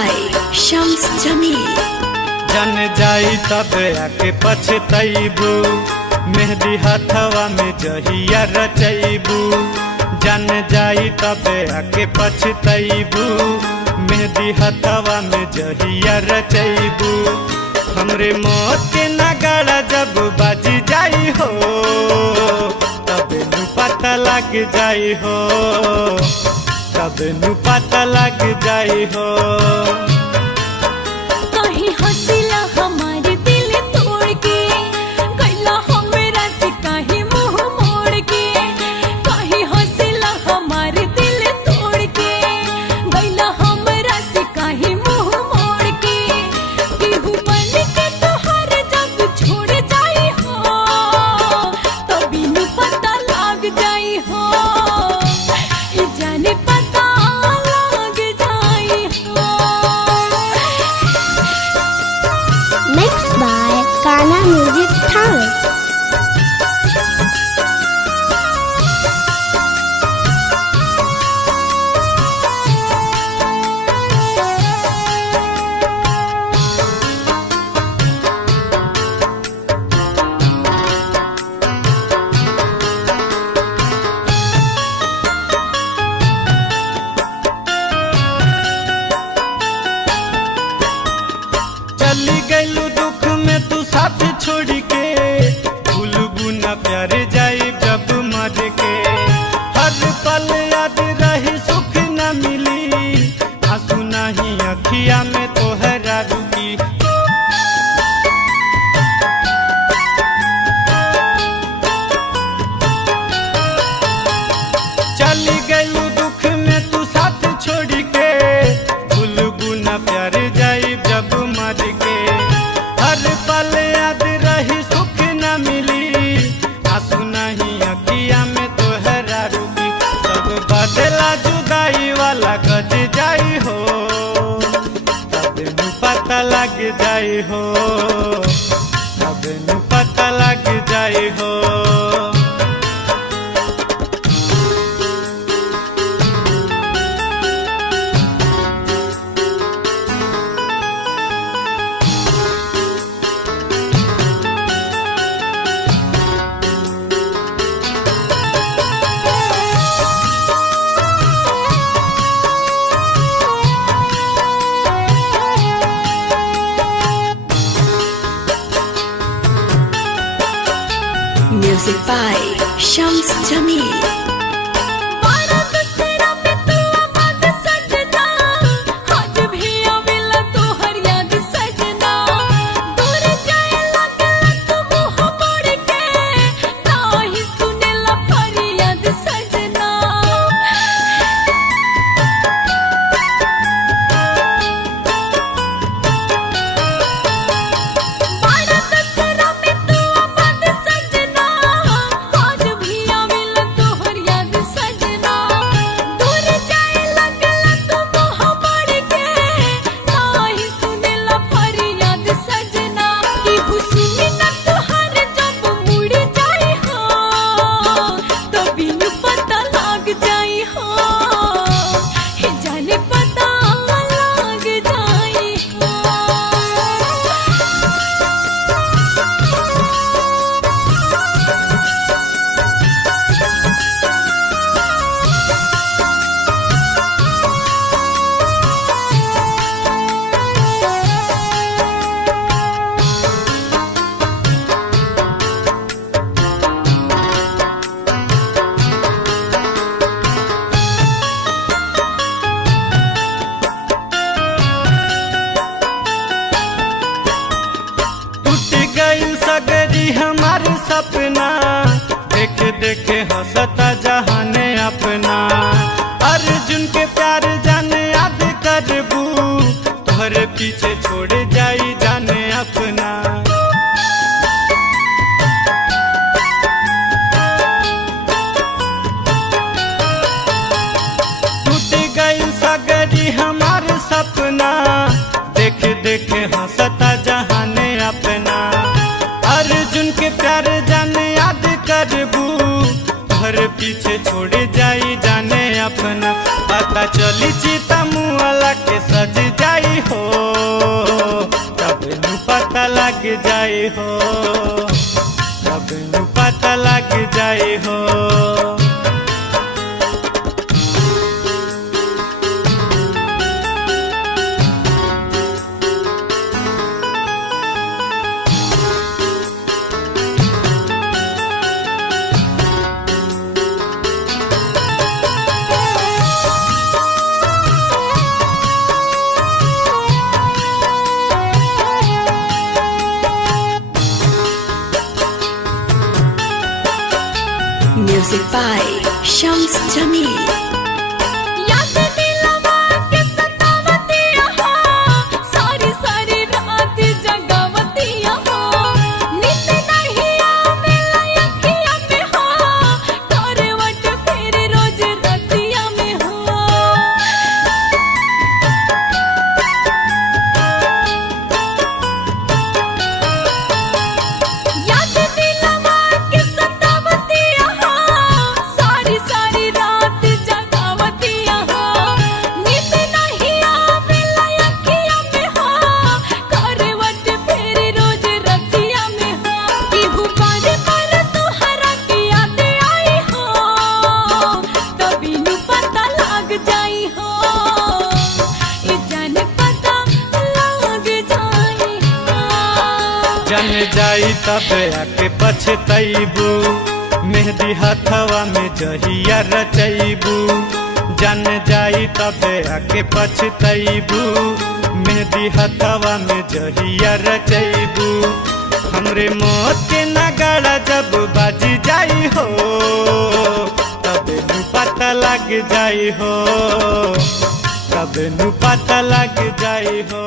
by Shams Jamil। जन जाई तब आके पछतैबू, मेहंदी हथवा में जहिया रचैबू। जन जाई तब आके पछतैबू, मेहंदी हथवा में जहिया रचैबू। हमरे मौत के नगाड़ा जब बाजी जाई हो, तब नु पता लग जाई हो, तब नु पता लग जाई हो। कहीं हंसिला हमारे दिल तोड़ के, गइला हमरा से काहे मुंह मोड़ के। कहीं हंसिला हमारे दिल तोड़ के, गइला हमरा से काहे मुंह मोड़ के। केहू बन के तोहर जब छोड़ जाई हो, तभी नु पता लग जाई हो, ई जाने पता लग जाई हो। Mixed by Kana Music Talent। चली गईलू दुख में तू साथ छोड़ के, भूलबू ना प्यार जाई जब मर के। हर पल याद रही सुख न मिली, आंसू नहीं अखिया में तोहरा रुकी। चली गईलू दुख में तू साथ छोड़ के, भूलबू ना प्यार जाई जब मर के। हर पल याद रही सुख न मिली, आंसू नहीं अखिया में तोहरा रुकी। सब बदला जुदाई वाला गज जाई हो, तब नु पता लग जाई हो, तब नु पता लग जाई हो। Music by Shams Jamil। बारा दशहरा में तू आबाद सजना, आज भी आवेला तोहर याद सजना। दूर जाए लागला तू मुँह मोड़ के, नाही सुनेला फरियाद सजना। बारा दशहरा में तू आबाद सजना, आज भी आवेला तोहर याद सजना। दूर जाए लागला तू मुँह मोड़ के, नाही सुनेला फरियाद सजना। केहू सुने ना तोहर जब मुड़ जाई हो, तभी नु पता लग जाई हो, हे जाने पता लग जाई हो। टूट गई सगरी हमार सपना, देख देख हंसता जहाने अपना। अर्जुन के प्यार जाने याद करबू, तोहरे पीछे छोड़ जाई जाने अपना। टूट गई सगरी हमार सपना, देख देख हंसता जहाने अपना। अर्जुन के प्यार जाने याद करबू, तोहरे पीछे छोड़ जाई जाने अपना। पता चली चिता मुआला के सज जाई by Shams Jamil. याद दिलवा के सतावतिया हो, सारी सारी रात जगावतिया हो, नींद नहीं आवेला अखिया में हो, करवट फेर रोज रतिया में हो। याद दिलवा के सतावतिया हो, सारी सारी रात जगावतिया हो, नींद नहीं आवेला अखिया में हो, करवट फेर रोज रतिया में हो। केहू बार बार तोहरा के याद आई हो, तभी नु पता लग जाई हो, ई जान पता लग जाई हो। जन जाई तब आके पछतैबू, मेहंदी हथवा में जहिया रचैबू। जन जाई तब आके पछतैबू, मेहंदी हथवा में जहिया रचैबू। हमरे मौत के नगाड़ा जब बाजी जाई हो, तब नु पता लग जाई हो, तब नु पता लग जाई हो।